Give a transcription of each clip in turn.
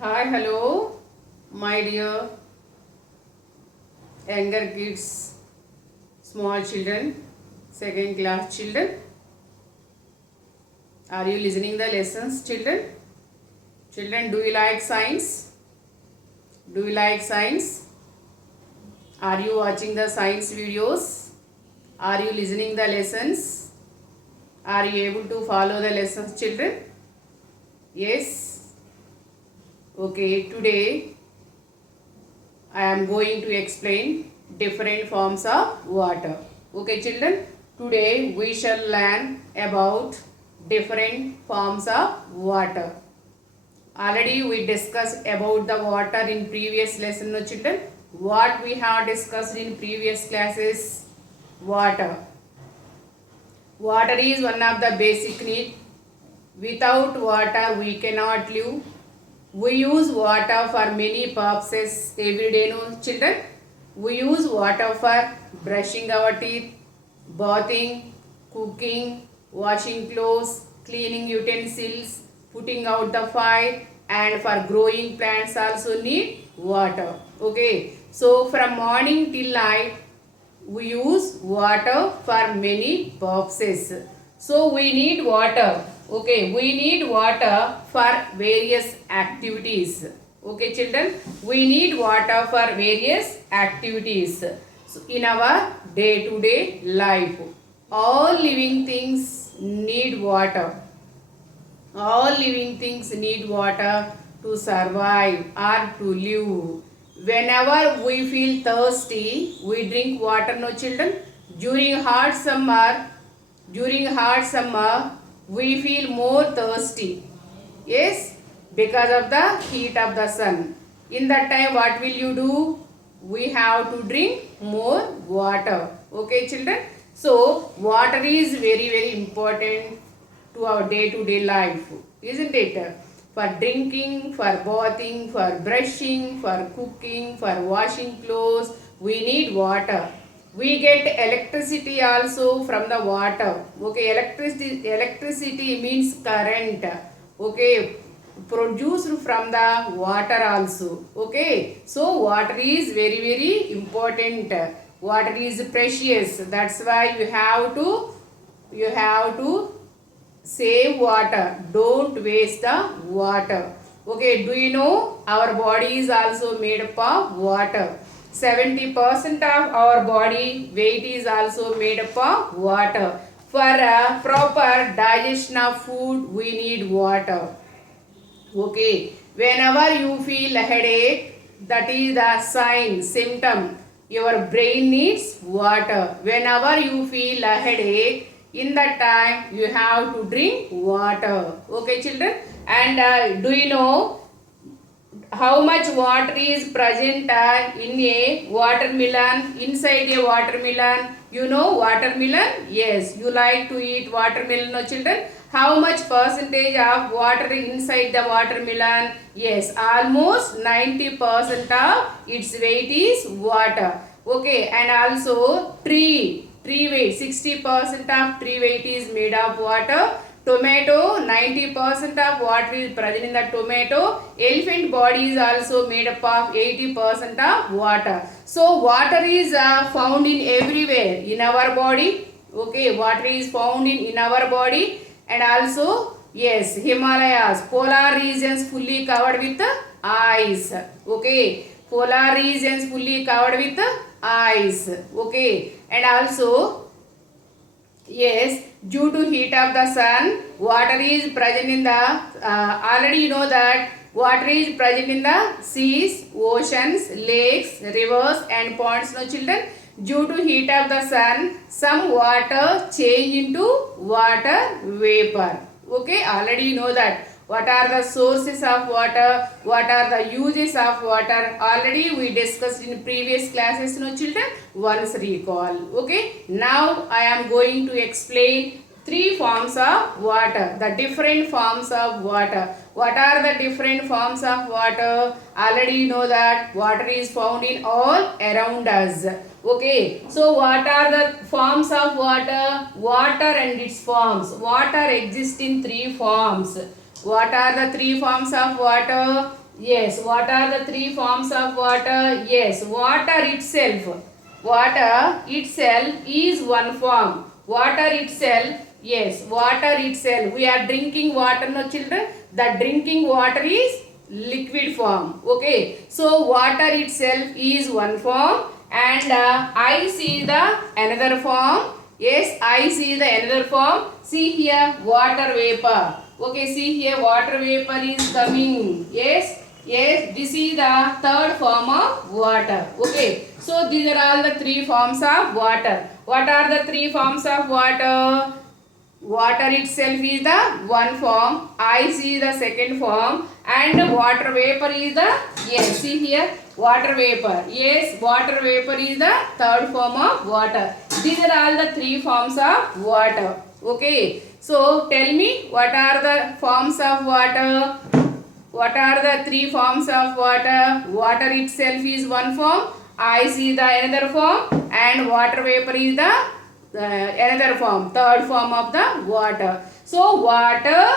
Hi, hello, my dear younger kids, small children, second class children. Are you listening the lessons, children? Children, do you like science? Do you like science? Are you watching the science videos? Are you listening the lessons? Are you able to follow the lessons, children? Yes. Okay, today I am going to explain different forms of water. Okay, children, today we shall learn about different forms of water. Already we discussed about the water in previous lesson, no children. What we have discussed in previous classes? Water. Water is one of the basic need. Without water we cannot live. We use water for many purposes every day, no children. We use water for brushing our teeth, bathing, cooking, washing clothes, cleaning utensils, putting out the fire, and for growing plants also need water. Okay. So from morning till night we use water for many purposes. So we need water. Okay, we need water for various activities. Okay, children, we need water for various activities. So in our day-to-day life, all living things need water. All living things need water to survive or to live. Whenever we feel thirsty, we drink water, no children. During hot summer, we feel more thirsty. Yes, because of the heat of the sun. In that time, what will you do? We have to drink more water. Okay, children. So, water is very, very important to our day-to-day life, isn't it? For drinking, for bathing, for brushing, for cooking, for washing clothes, we need water. We get electricity also from the water. Okay, electricity means current. Okay, produced from the water also. Okay, so water is very, very important. Water is precious. That's why you have to save water. Don't waste the water. Okay, do you know our body is also made up of water? 70% of our body weight is also made up of water. For a proper digestion of food, we need water. Okay, whenever you feel a headache, that is the sign, symptom. Your brain needs water. Whenever you feel a headache, in that time you have to drink water. Okay, children. And do you know how much water is present in a watermelon, inside a watermelon? You know watermelon? Yes, you like to eat watermelon, no children? How much percentage of water inside the watermelon? Yes, almost 90% of its weight is water. Okay, and also tree weight, 60% of tree weight is made of water. Tomato, 90% of water is present in the tomato. Elephant body is also made up of 80% of water. So water is found in everywhere in our body. Okay, water is found in our body. And also, yes, Himalayas, polar regions fully covered with ice. Okay, polar regions fully covered with ice. Okay, and also, yes, due to heat of the sun, water is present in the, already you know that water is present in the seas, oceans, lakes, rivers and ponds, no children. Due to heat of the sun, some water change into water vapor. Okay, already you know that. What are the sources of water? What are the uses of water? Already we discussed in previous classes, no children. Once recall. Okay, now I am going to explain three forms of water, the different forms of water. What are the different forms of water? Already you know that water is found in all around us. Okay, so what are the forms of water? Water and its forms. Water exists in three forms. What are the three forms of water? Yes, what are the three forms of water? Yes, water itself. Water itself is one form. Water itself, yes, water itself. We are drinking water, no children. The drinking water is liquid form. Okay, so water itself is one form, and I see the another form. Yes, I see the another form. See here, water vapor. Okay, see here, water vapor is coming. Yes. Yes, this is the third form of water. Okay, so these are all the three forms of water. What are the three forms of water? Water itself is the one form, ice is the second form, and water vapor is the, yes, see here, water vapor. Yes, water vapor is the third form of water. These are all the three forms of water. Okay, so tell me, what are the forms of water? What are the three forms of water? Water itself is one form, ice is the another form, and water vapor is the another form, third form of the water. So water,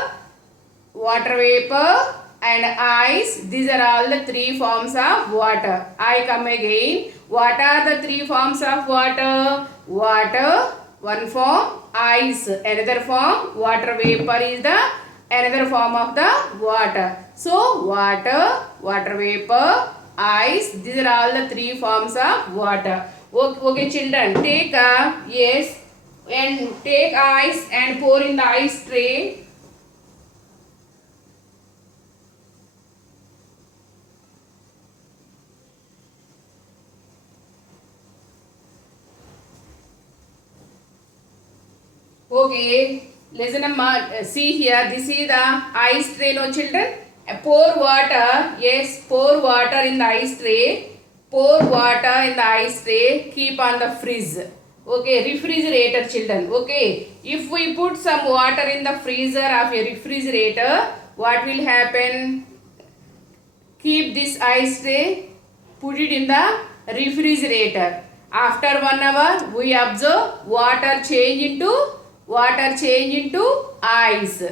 water vapor and ice, these are all the three forms of water. I come again. What are the three forms of water? Water, one form, ice, another form, water vapor is the another form of the water. So water, water vapor, ice, these are all the three forms of water. Okay, children, take yes, and take ice and pour in the ice tray. Okay, listen amma, see here, this is the ice tray, no children. Pour water, yes, pour water in the ice tray. Pour water in the ice tray, keep on the fridge. Okay, refrigerator children. Okay, if we put some water in the freezer of a refrigerator, what will happen? Keep this ice tray, put it in the refrigerator. After 1 hour, we observe water change into ice.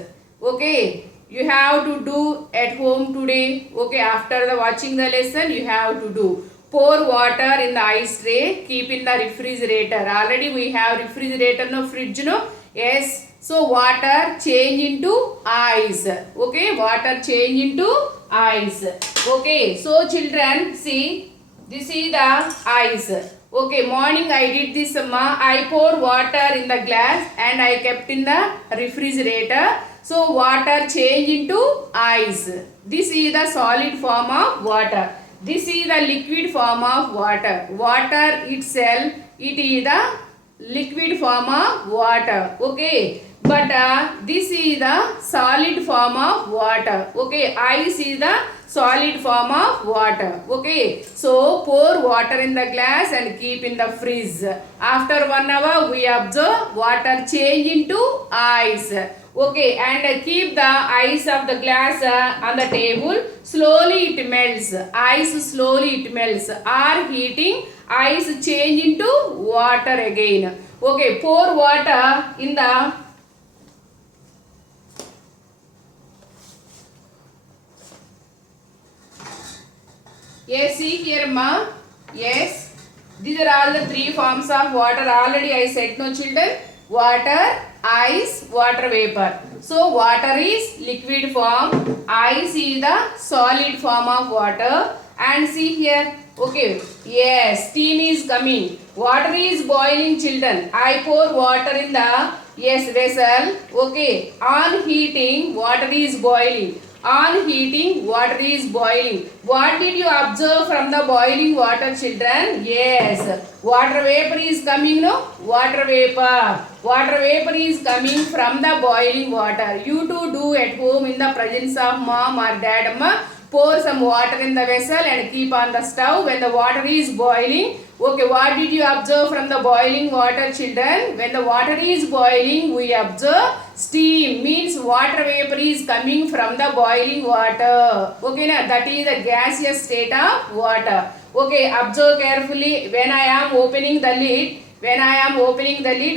Okay, you have to do at home today. Okay, after the watching the lesson, you have to do. Pour water in the ice tray, keep in the refrigerator. Already we have refrigerator, no fridge, no. Yes. So water change into ice. Okay, water change into ice. Okay, so children, see, this is the ice. Okay, morning I did this, I pour water in the glass and I kept in the refrigerator. So water change into ice. This is the solid form of water. This is the liquid form of water. Water itself, it is the liquid form of water. Okay, but this is the solid form of water. Okay, ice is the solid form of water. Okay, so pour water in the glass and keep in the fridge. After 1 hour, we observe water change into ice. Okay, and keep the ice of the glass on the table. Slowly it melts. Ice slowly it melts. Or heating, ice change into water again. Okay, pour water in the yes, see here, ma. Yes, these are all the three forms of water. Already I said, no children. Water, ice, water vapor. So water is liquid form, ice is the solid form of water, and see here, okay, yes, steam is coming, water is boiling children. I pour water in the, yes, vessel, okay, on heating, water is boiling. On heating, water is boiling. What did you observe from the boiling water, children? Yes, water vapor is coming, no? Water vapor. Water vapor is coming from the boiling water. You too do at home in the presence of mom or dad. Amma, pour some water in the vessel and keep on the stove. When the water is boiling, okay, what did you observe from the boiling water, children? When the water is boiling, we observe steam, means water vapor is coming from the boiling water. Okay, na? That is the gaseous state of water. Okay, observe carefully. When I am opening the lid,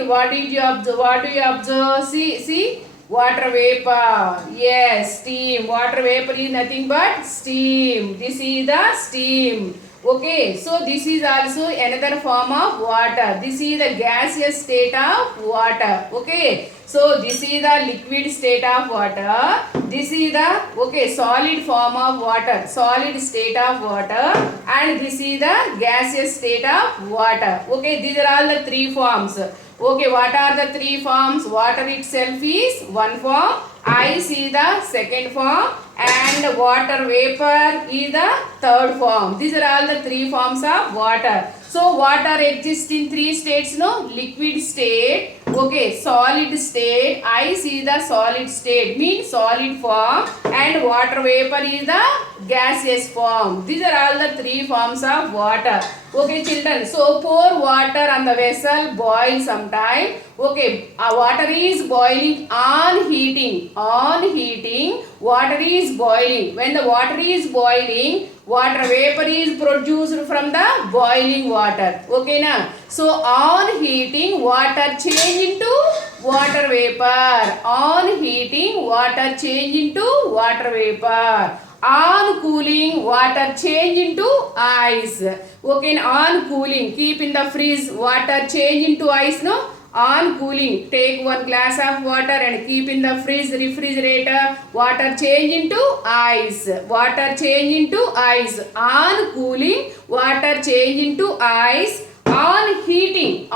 what did you observe? What do you observe? See, Water vapor. Yes, steam. Water vapor is nothing but steam. This is the steam. Okay, so this is also another form of water. This is the gaseous state of water. Okay, so this is the liquid state of water. This is the solid form of water, solid state of water, and this is the gaseous state of water. Okay, these are all the three forms. Okay, what are the three forms? Water itself is one form, ice is the second form, and water vapor is the third form. These are all the three forms of water. So water exists in three states, no? Liquid state, okay, solid state, ice is the solid state, means solid form, and water vapor is the gaseous form. These are all the three forms of water. Okay, children, so pour water on the vessel, boil sometime. Okay, water is boiling on heating, water is boiling. When the water is boiling, water vapor is produced from the boiling water. Okay, na? So on heating, water change into water vapor. On heating, water change into water vapor. On cooling, water change into ice. Okay, on cooling, keep in the freeze, water change into ice, no? On cooling, take one glass of water and keep in the refrigerator, water change into ice. Water change into ice. On cooling, water change into ice. On heating,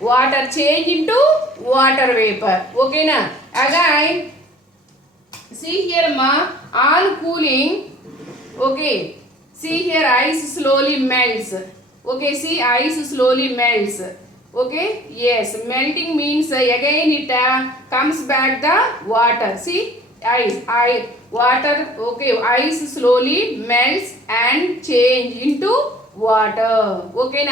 water change into water vapor. Okay, na? Again, see here, ma, on cooling, okay, see here, ice slowly melts. Okay, see, ice slowly melts. Okay, yes, melting means again it comes back the water. See, water, okay, ice slowly melts and change into water. Okay,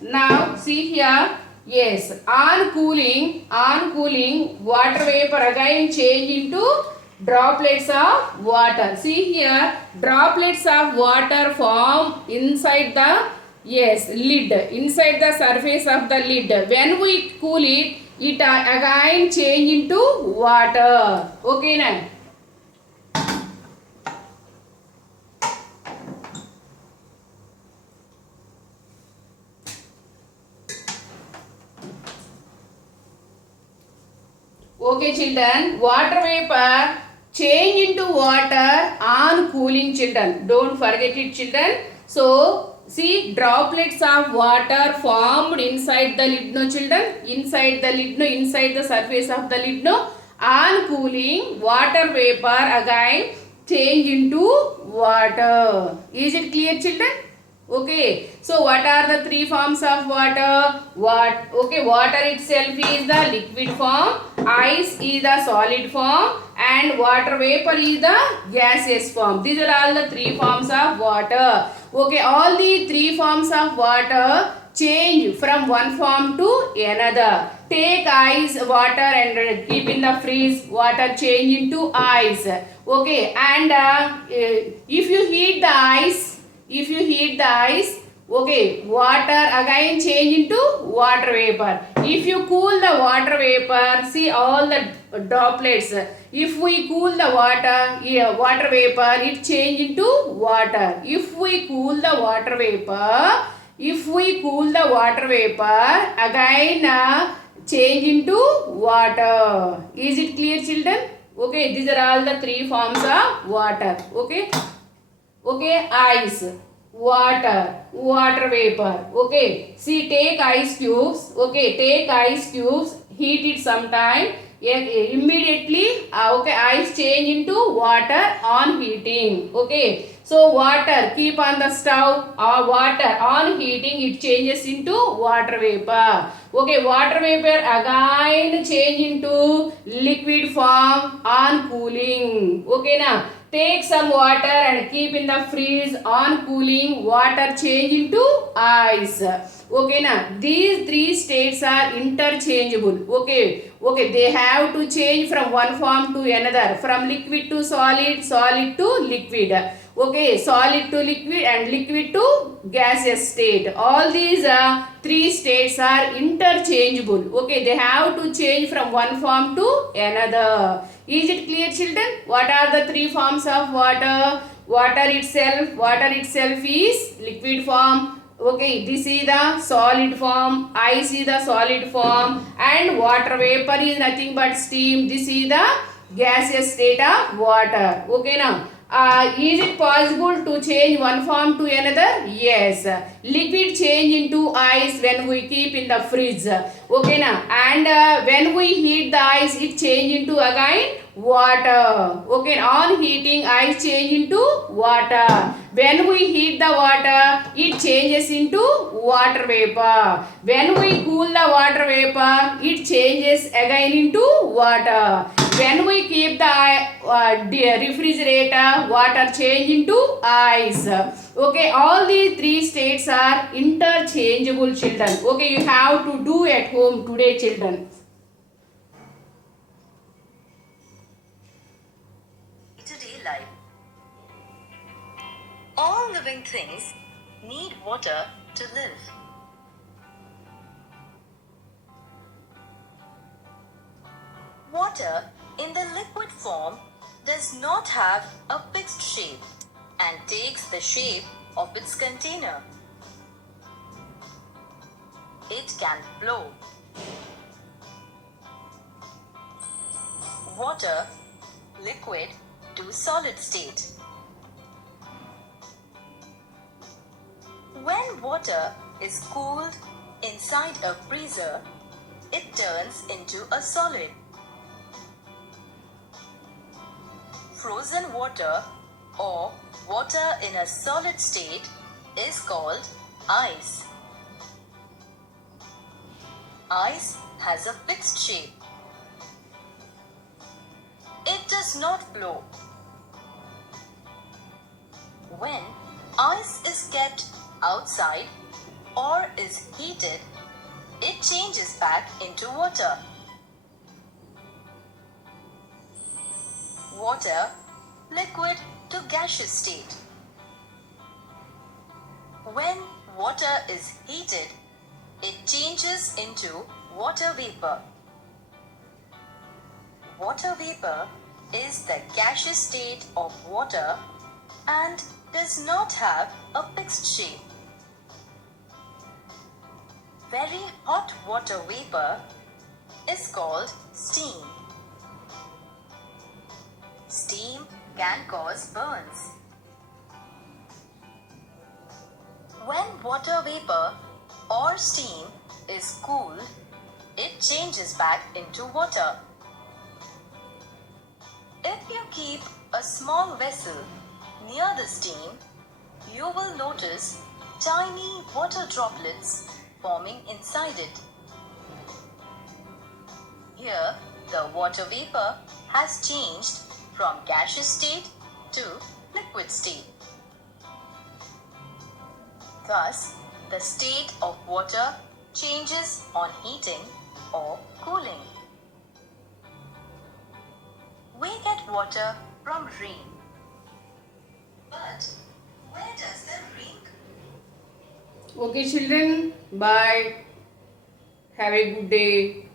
now see here, yes, on cooling, water vapor again change into droplets of water. See here, droplets of water form inside the lid, inside the surface of the lid. When we cool it, it again change into water. Okay, na? Okay, children, water vapor change into water on cooling, children. Don't forget it, children. So, see, droplets of water formed inside the lid, no, children? Inside the lid, no, inside the surface of the lid, no? On cooling, water vapor again change into water. Is it clear, children? Okay, so what are the three forms of water? Water itself is the liquid form, ice is the solid form, and water vapor is the gaseous form. These are all the three forms of water. Okay, all the three forms of water change from one form to another. Take ice water and keep in the freeze, water change into ice. Okay, and if you heat the ice, okay, water again change into water vapor. If you cool the water vapor, see all the droplets. If we cool the water, water vapor, it change into water. If we cool the water vapor, again change into water. Is it clear, children? Okay, these are all the three forms of water. Okay, ice, water vapor. Okay, see, take ice cubes. Heat it sometime. Immediately, ice change into water on heating. Okay, so water keep on the stove, or water on heating, it changes into water vapor. Okay, water vapor again change into liquid form on cooling. Okay, now take some water and keep in the freeze. On cooling, water change into ice. Okay, now these three states are interchangeable. Okay, they have to change from one form to another, from liquid to solid, solid to liquid. Okay, solid to liquid and liquid to gaseous state. All these three states are interchangeable. Okay, they have to change from one form to another. Is it clear, children? What are the three forms of water? Water itself is liquid form. Okay, this is the solid form, ice is the solid form, and water vapor is nothing but steam. This is the gaseous state of water. Okay, now is it possible to change one form to another? Yes. Liquid change into ice when we keep in the fridge. Okay, now and when we heat the ice, it change into again water. Okay, on heating, ice change into water. When we heat the water, it changes into water vapor. When we cool the water vapor, it changes again into water. When we keep the refrigerator, water change into ice. Okay, all these three states are interchangeable, children. Okay, you have to do at home today, children. Day-to-day life. All living things need water to live. Water in the liquid form does not have a fixed shape and takes the shape of its container. It can flow. Water, liquid to solid state. When water is cooled inside a freezer, it turns into a solid. Frozen water or water in a solid state is called ice. Ice has a fixed shape. It does not flow. When ice is kept outside or is heated, it changes back into water. Water, liquid to gaseous state. When water is heated, it changes into water vapor. Water vapor is the gaseous state of water and does not have a fixed shape. Very hot water vapor is called steam. Steam can cause burns. When water vapor or steam is cooled, it changes back into water. If you keep a small vessel near the steam, you will notice tiny water droplets forming inside it. Here, the water vapor has changed from gaseous state to liquid state. Thus, the state of water changes on heating or cooling. We get water from rain. But where does the rain come? Okay, children, bye. Have a good day.